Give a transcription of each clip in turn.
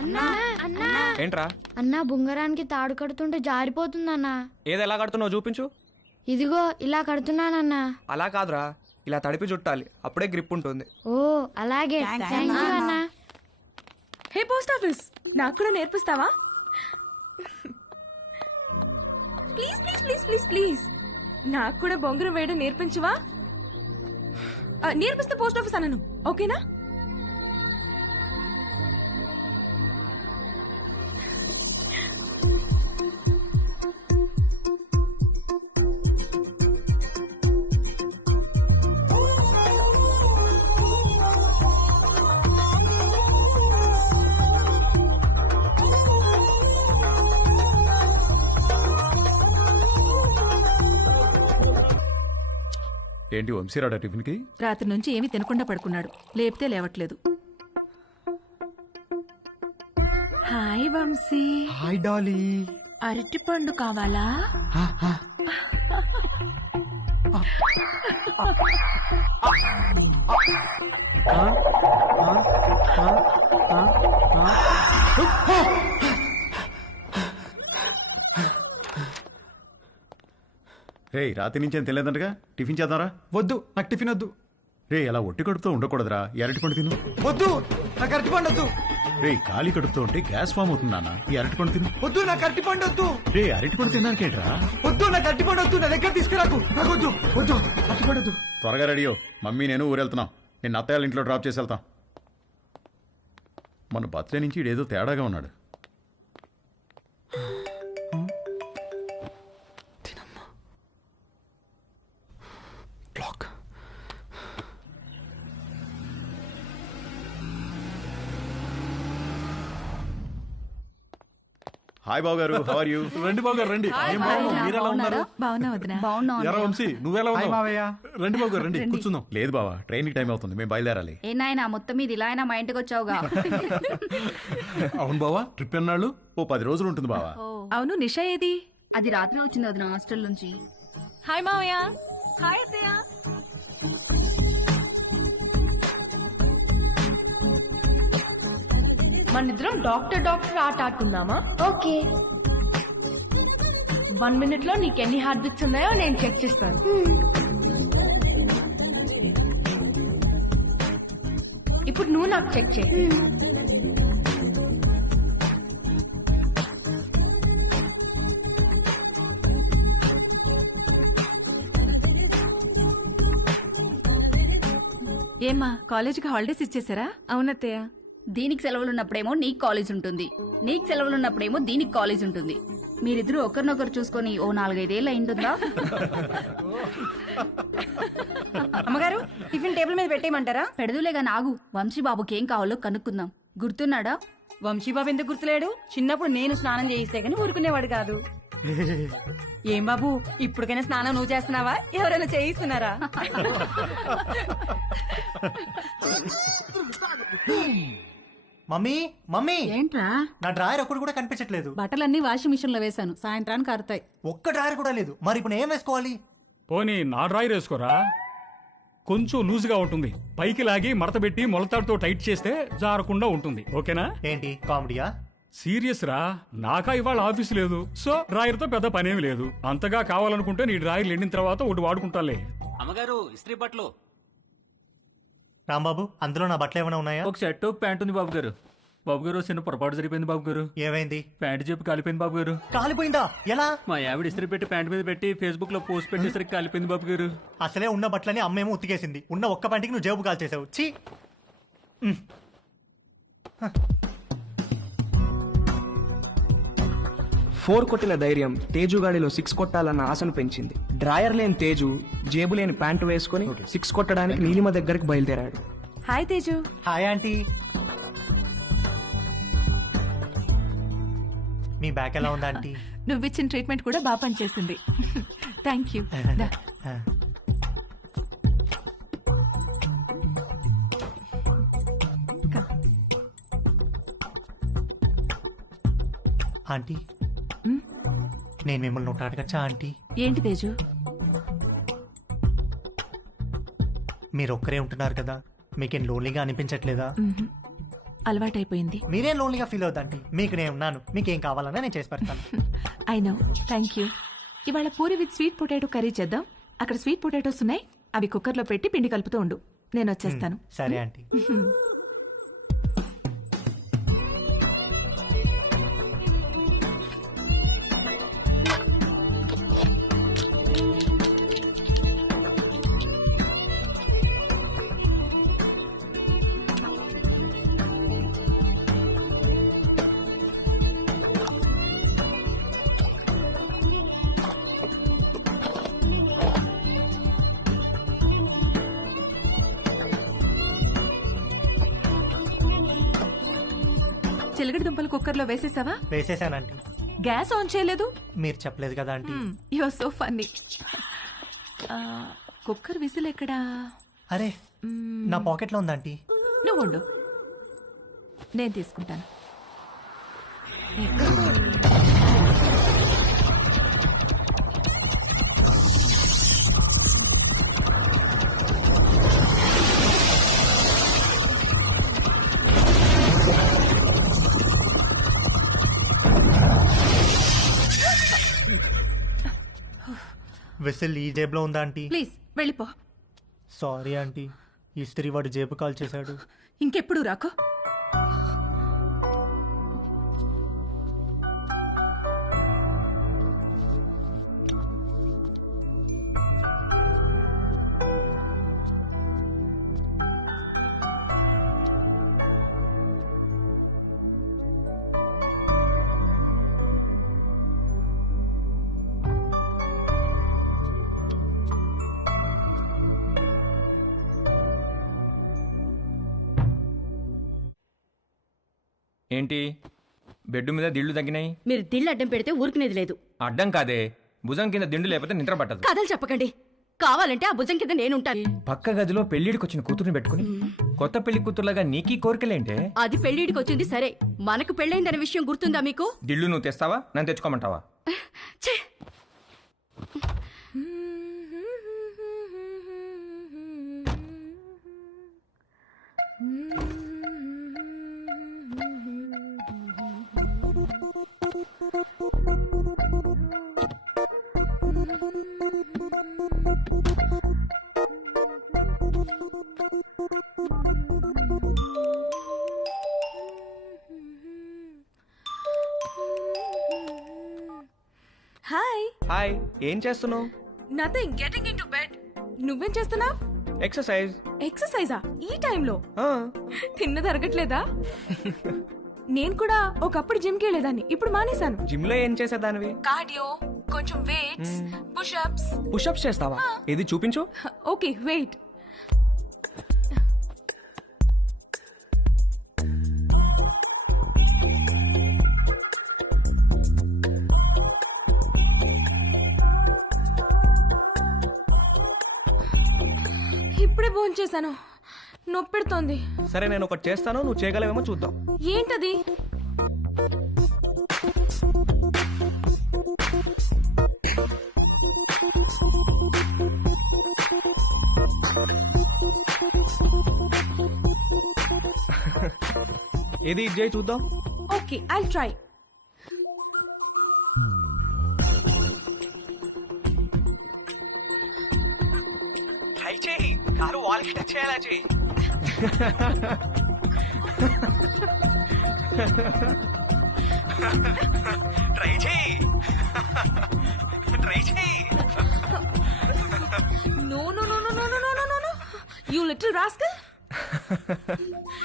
అన్నా అన్నా ఏంట్రా? అన్నా బుంగరానికి తాడు కడుతుంటే జారిపోతుందన్నా. ఏది ఎలా కడుతున్నావు చూపించు. ఇదిగో ఇలా కడుతున్నానన్నా. అలా కాదురా, ఇలా తడిపి చుట్టాలి, అప్పుడే గ్రిప్ ఉంటుంది. ఓ అలాగే, థ్యాంక్ యూ అన్నా. హే పోస్ట్ ఆఫీస్, నాకు కూడా నేర్పిస్తావా? Please please please please please నాకు కూడా బొంగరం వేయడం నేర్పించవా? నేర్పిస్తే పోస్ట్ ఆఫీస్ అన్నాను, ఓకేనా? ఏంటి వంశీరాడా టిఫిన్కి? రాత్రి నుంచి ఏమీ తినకుండా పడుకున్నాడు, లేపితే లేవట్లేదు. హాయ్ వంశీ. Hi Dolly. అరటి పండు కావాలా? రే రాత్రి నుంచి ఏం తినలేదంటగా, టిఫిన్ చేద్దాంరా. వద్దు, నాకు టిఫిన్ వద్దు. రే అలా ఒట్టి కడుపుతో ఉండకూడదురా, ఎరటి పండు తిను. వద్దు, నాకు అరటి పండు వద్దు. రే ఖాళీ కడుపుతో ఉంటే గ్యాస్ ఫామ్ అవుతుంది నాన్న, ఈ అరటి పండు తిను. వద్దు, నాకు అరటి పండు వద్దు. రే అరటి పండు తినడానికేంట్రా? వద్దు, నాకు అరటి పండు వద్దు. నా దగ్గర తీసుకురాకు, నాకు వద్దు. వద్దు, అరటి పండు వద్దు. త్వరగా రెడీయో, మమ్మీ నేను ఊరెళ్తున్నాం. నేను అత్తయ్య ఇంట్లో డ్రాప్ చేసి వెళ్తాం. మన బర్త్డే నుంచి ఇడేదో తేడాగా ఉన్నాడు. హాయ్ బాబు గారు, హౌ ఆర్ యు? రండి బాబు గారు రండి. ఏం బాగున్నావు, మీరు ఎలా ఉన్నారు? బాగున్నా వదినా. ఎరా వంశీ, నువ్వెలా హాయ్ ఉన్నావు? మావయ్య. రండి బాబు గారు రండి, కూర్చుందాం. లేదు బావా, ట్రైన్కి టైం అవుతుంది, మేము బయలుదేరాలి. ఏ నాయనా మొత్తం మీద ఇలా అయినా మా ఇంటికి వచ్చావుగా. అవును బావా, ట్రిప్ ఎన్నాళ్ళు? ఓ 10 రోజులు ఉంటుంది బావా. అవును నిషా ఏది? అది రాత్రి వచ్చింది వదిన హాస్టల్ నుంచి. హాయ్ మావయ్య. హాయ్ అత్తయ్య. మనిద్దరం డాక్టర్ డాక్టర్ ఆట ఆడుకుందామా? ఓకే. 1 minute లో నీకు ఎన్ని హార్ట్ బీట్స్ ఉన్నాయో నేను చెక్ చేస్తాను. ఇప్పుడు నువ్వు నాకు చెక్ చేయి. ఏమ్మా కాలేజీకి హాలిడేస్ ఇచ్చేసారా? అవునత్తయ్య. దీనికి సెలవులు ఉన్నప్పుడేమో నీకు కాలేజ్ ఉంటుంది, నీకు సెలవులు ఉన్నప్పుడేమో దీనికి కాలేజ్ ఉంటుంది. మీరిద్దరూ ఒకరినొకరు చూసుకొని ఓ 4-5 ఏళ్ళు అయింటుందా? అమ్మగారు టిఫిన్ టేబుల్ మీద పెట్టేయమంటారా? పెడదులేగా నాగు, వంశీ బాబుకి ఏం కావాలో కనుక్కుందాం. గుర్తున్నాడా? వంశీబాబు ఎందుకు గుర్తులేడు? చిన్నప్పుడు నేను స్నానం చేయిస్తే గానీ ఊరుకునేవాడు కాదు. ఏం బాబు, ఇప్పటికైనా స్నానం నువ్వు చేస్తున్నావా, ఎవరైనా చేయిస్తున్నారా? మమ్మీ మమ్మీ, ఏంట్రా? నా డ్రాయర్ ఒక్కడు కూడా కనిపించట్లేదు. బట్టలన్నీ వాషింగ్ మిషన్ లో వేశాను, సాయంత్రానికి ఆరుతాయి. ఒక్క డ్రాయర్ కూడా లేదు. మరి ఇప్పుడు ఏం వేసుకోవాలి? పోనీ నా డ్రాయర్ వేసుకోరా, కొంచెం లూజ్గా ఉంటుంది. పైకి లాగి మడతబెట్టి మొలతాడుతో టైట్ చేస్తే జారకుండా ఉంటుంది. ఓకేనా? ఏంటి కామెడీయా? సీరియస్ రా, నాకా ఇవాళ ఆఫీస్ లేదు, సో డ్రాయర్ తో పెద్ద పనేమి లేదు. అంతగా కావాలనుకుంటే నీ డ్రాయర్ ఎండిన తర్వాత ఒకటి వాడుకుంటాలే. అమ్మగారు ఇస్త్రీ బట్టలు. రాంబాబు, అందులో నా బట్టలు ఏమైనా ఉన్నాయా? ఒక షర్ట్ ఒక ప్యాంట్ ఉంది బాబు గారు. బాబు గారు చిన్న పొరపాటు జరిపోయింది బాబు గారు. ఏమైంది? ప్యాంట్ చెప్పి కాలిపోయింది బాబు గారు. కాలిపోయిందా? ఎలా? మా ఆవిడ ఇస్త్రీ పెట్టి ప్యాంట్ మీద పెట్టి ఫేస్బుక్ లో పోస్ట్ పెట్టేసరికి కాలిపోయింది బాబు గారు. అసలే ఉన్న బట్టలని అమ్మేమో ఉతికేసింది. ఉన్న ఒక్క పంటికి నువ్వు జేబు కాల్చేసావు. ఛీ! 4 కొట్టిన ధైర్యం తేజుగాడిలో 6 కొట్టాలన్న ఆశను పెంచింది. డ్రాయర్ లేని తేజు జేబు లేని ప్యాంటు వేసుకుని 6 కొట్టడానికి నీలిమ దగ్గరికి బయలుదేరాడు. హాయ్ తేజు. Hi aunty. మీ బ్యాక్ ఎలా ఉందా ఆంటీ? నువ్విచ్చిన ట్రీట్మెంట్ కూడా బాగా పనిచేసింది. Thank you. ఆంటీ, నేను మిమ్మల్ని ఒకటి అడగచ్చా ఆంటీ? ఏంటి తేజు? మీరు ఒక్కరే ఉంటున్నారు కదా, మీకేం లోన్లీగా అనిపించట్లేదా? అలవాటైపోయింది. మీరేం లోన్లీగా ఫీల్ అవుతాంటీ, మీకు నేను ఉన్నాను. మీకు ఏం కావాలన్నా నేను చేసి పెడతాను. I know, thank you. ఇవాళ puri with sweet potato curry చేద్దాం. అక్కడ స్వీట్ పొటాటోస్ ఉన్నాయి, అవి కుక్కర్లో పెట్టి పిండి కలుపుతూ ఉండు, నేను వచ్చేస్తాను. సరే ఆంటీ. చిలకడ దుంపలు కుక్కర్లో వేసేసావా? వేసేసానంటీ. గ్యాస్ ఆన్ చేయలేదు? మీరు చెప్పలేదు కదా aunty. You are so funny. Cooker whistle ఎక్కడా? అరే నా పాకెట్లో ఉందంటీ. నువ్వు ఉండు, నేను తీసుకుంటాను. విసిల్ ఈ జేబులో ఉందా ఆంటీ? ప్లీజ్ వెళ్ళిపో. సారీ ఆంటీ, ఇస్త్రీ వాడు జేబు కాల్ చేశాడు. ఇంకెప్పుడు రాకో. ఏంటి బెడ్ మీద దిళ్ళు తగ్గినాయి? మీరు దిళ్ళు అడ్డం పెడితే ఊరుకునేది లేదు. అడ్డం కాదే, భుజం కింద దిండు లేకపోతే నిద్ర పట్టదు. కథలు చెప్పకండి, కావాలంటే ఆ భుజం కింద నేనుంటాను. పక్క గదిలో పెళ్లిడికి వచ్చిన కూతురుని పెట్టుకుని కొత్త పెళ్లి కూతురులాగా నీకీ కోరికలేంటే? అది పెళ్లిడికి వచ్చింది సరే, మనకు పెళ్ళైందనే విషయం గుర్తుందా మీకు? దిళ్ళు నువ్వు తెస్తావా, నన్ను తెచ్చుకోమంటావా? ఛే! హాయ్. హాయ్, ఏం చేస్తున్నావు? Nothing, getting in to bed. నువ్వేం చేస్తున్నావు? ఎక్సర్సైజ్. ఎక్సర్సైజా ఈ టైంలో? తిన్నది అరగట్లేదా? నేను కూడా ఒకప్పుడు జిమ్కి వెళ్ళేదాన్ని, ఇప్పుడు మానేశాను. జిమ్ లో ఏం చేసేదానివి? కార్డియో, కొంచెం వెయిట్స్, పుషప్స్. పుషప్స్ చేస్తావా? ఏది చూపించు. Okay wait. ఇప్పుడే భోంచేశాను, నొప్పెడుతోంది. సరే నేను ఒకటి చేస్తాను, నువ్వు చేయగలవేమో చూద్దాం. ఏంటది? ఏది ఇది చేయి చూద్దాం. Okay I try. ట్రై చేయి, కారు వాల్కి టచ్ చేయాలా చేయి. ట్రై చేయి, ట్రై చేయి. No no no no no no no no no, you little rascal.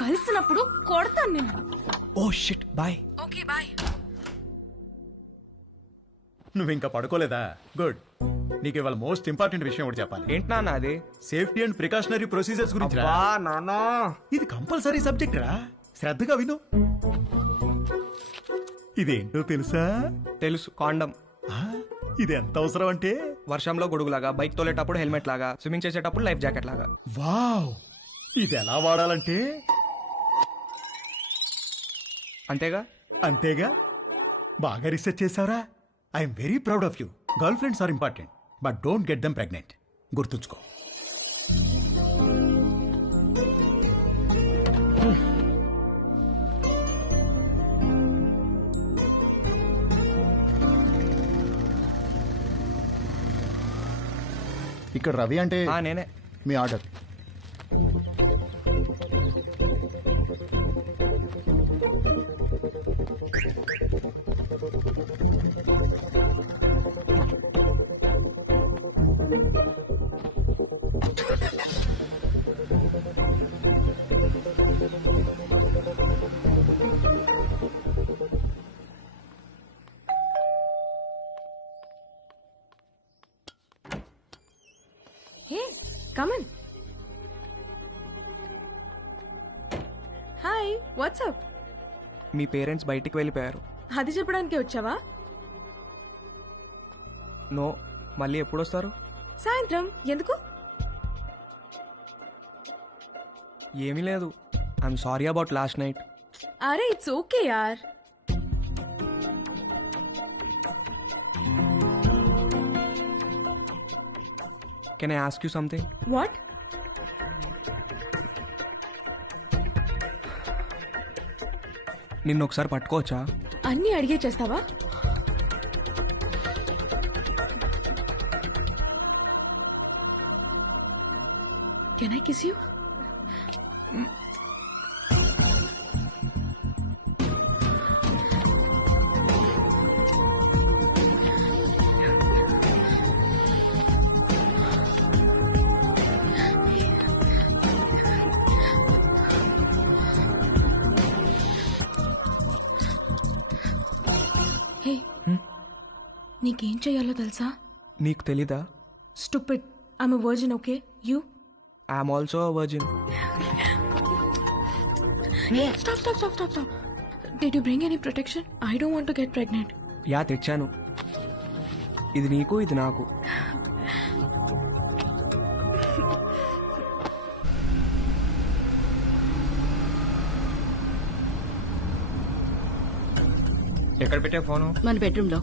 కలిసినప్పుడు కొడతాను నిన్ను. Oh shit, bye. Okay bye. నువ్వు ఇంకా పడుకోలేదా? గుడ్. నీకు ఇవాళ మోస్ట్ ఇంపార్టెంట్ విషయం ఒకటి చెప్పాలి. ఏంటి నాన్న అది? సేఫ్టీ అండ్ ప్రికాషనరీ ప్రొసీజర్స్ గురించి రా. నానా, ఇది కంపల్సరీ సబ్జెక్ట్ రా, శ్రద్ధగా విను. ఇదేంటో తెలుసా? తెలుసు, కాండం. ఆ, ఇది ఎంత అవసరం అంటే వర్షంలో గొడుగులాగా, బైక్ తోలేటప్పుడు హెల్మెట్ లాగా, స్విమ్మింగ్ చేసేటప్పుడు లైఫ్ జాకెట్ లాగా. వావ్, ఇది ఎలా వాడాలంటే అంతేగా? అంతేగా. బాగా రీసెర్చ్ చేసావురా. I'm very proud of you. Girl friends are important, but don't get them pregnant. గుర్తుంచుకో. ఇక్కడ రవి అంటే నేనే. మీ order. Hey come on. Hi what's up. మీ పేరెంట్స్ బయటికి వెళ్ళిపోయారు. అది చెప్పడానికి వచ్చావా? నో, మళ్ళీ ఎప్పుడు వస్తారు? సాయంత్రం. ఎందుకు? ఏమీ లేదు. I'm sorry about last night. అరే ఇట్స్ ఓకే యార్. Can I ask you something? What? నిన్ను ఒకసారి పట్టుకోవచ్చా? అన్నీ అడిగే చేస్తావా? Can I kiss you? Hey, నీకేం చెయ్యాలో తెలుసా? నీకు తెలీదా? Stupid. I'm a virgin, okay? You? I'm also virgin. Stop. Did you bring any protection? I don't want to get pregnant. Yeah, తెచ్చాను. ఇది నీకు, ఇది నాకు. ఎక్కడ పెట్టే ఫోను? మన బెడ్రూమ్ లో.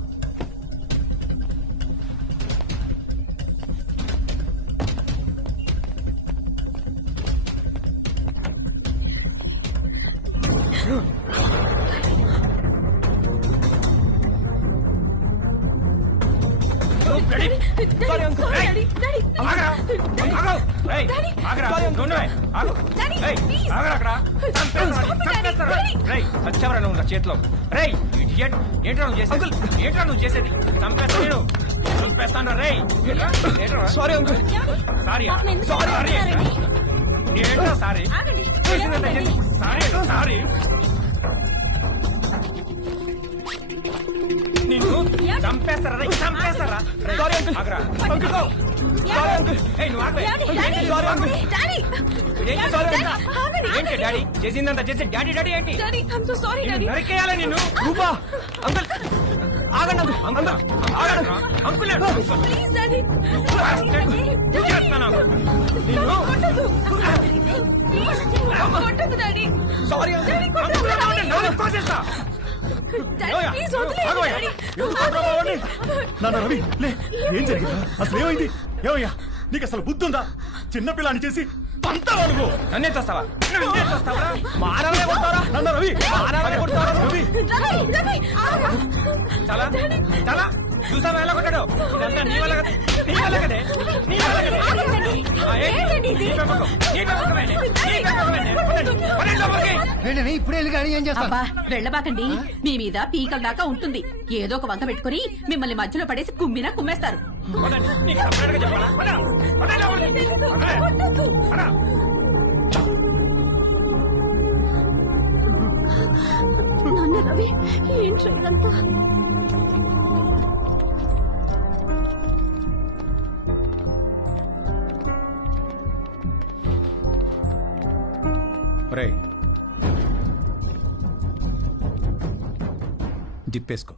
చేతిలో ఏంట్రా నువ్వు చేసేది? చంపేస్తాను. రేయ్ సారీ అంకుల్. సారీ ఏంట్రా? సారీ సారీ నిన్ను చంపేస్తారా? Sorry uncle. ఆగరా. అంకుల్. Sorry uncle. ఏయ్, నువ్వు ఆగవే. Sorry uncle. ఏంటి డాడీ చేసిందంతా చేసి డాడీ ఏంటి? నిన్ను నరికేయాలా నిన్ను? రూపా. అంకుల్ ఆగండి అంకుల్. అంకుల్ ఆగండి. అంకుల్ చేస్తాను నిన్ను. Sorry uncle. కోసేస్తా. నాన్న రవి లే, ఏం జరిగిందా? అసలు ఏమైంది? ఏమయ్యా, నీకు అసలు బుద్ధి ఉందా? చిన్నపిల్లని చేసి పంతావా నువ్వు? నన్నే చూస్తావా? మానవే కొడతారా? నాన్న రవి, మానవే కొడతారా? రవి చాలా చూసావా ఎలా కొట్టాడు? ఇదంతా నీ వల్ల కదే. ఇప్పుడే వెళ్ళి కానీ ఏం చేస్తా? అబ్బా వెళ్ళబాకండి. మీ మీద పీకల దాకా ఉంటుంది. ఏదో ఒక వంక పెట్టుకుని మిమ్మల్ని మధ్యలో పడేసి కుమ్మేస్తారు. రవి ఏంట్రా ఇదంతా? రేయ్ జిప్పేసుకో.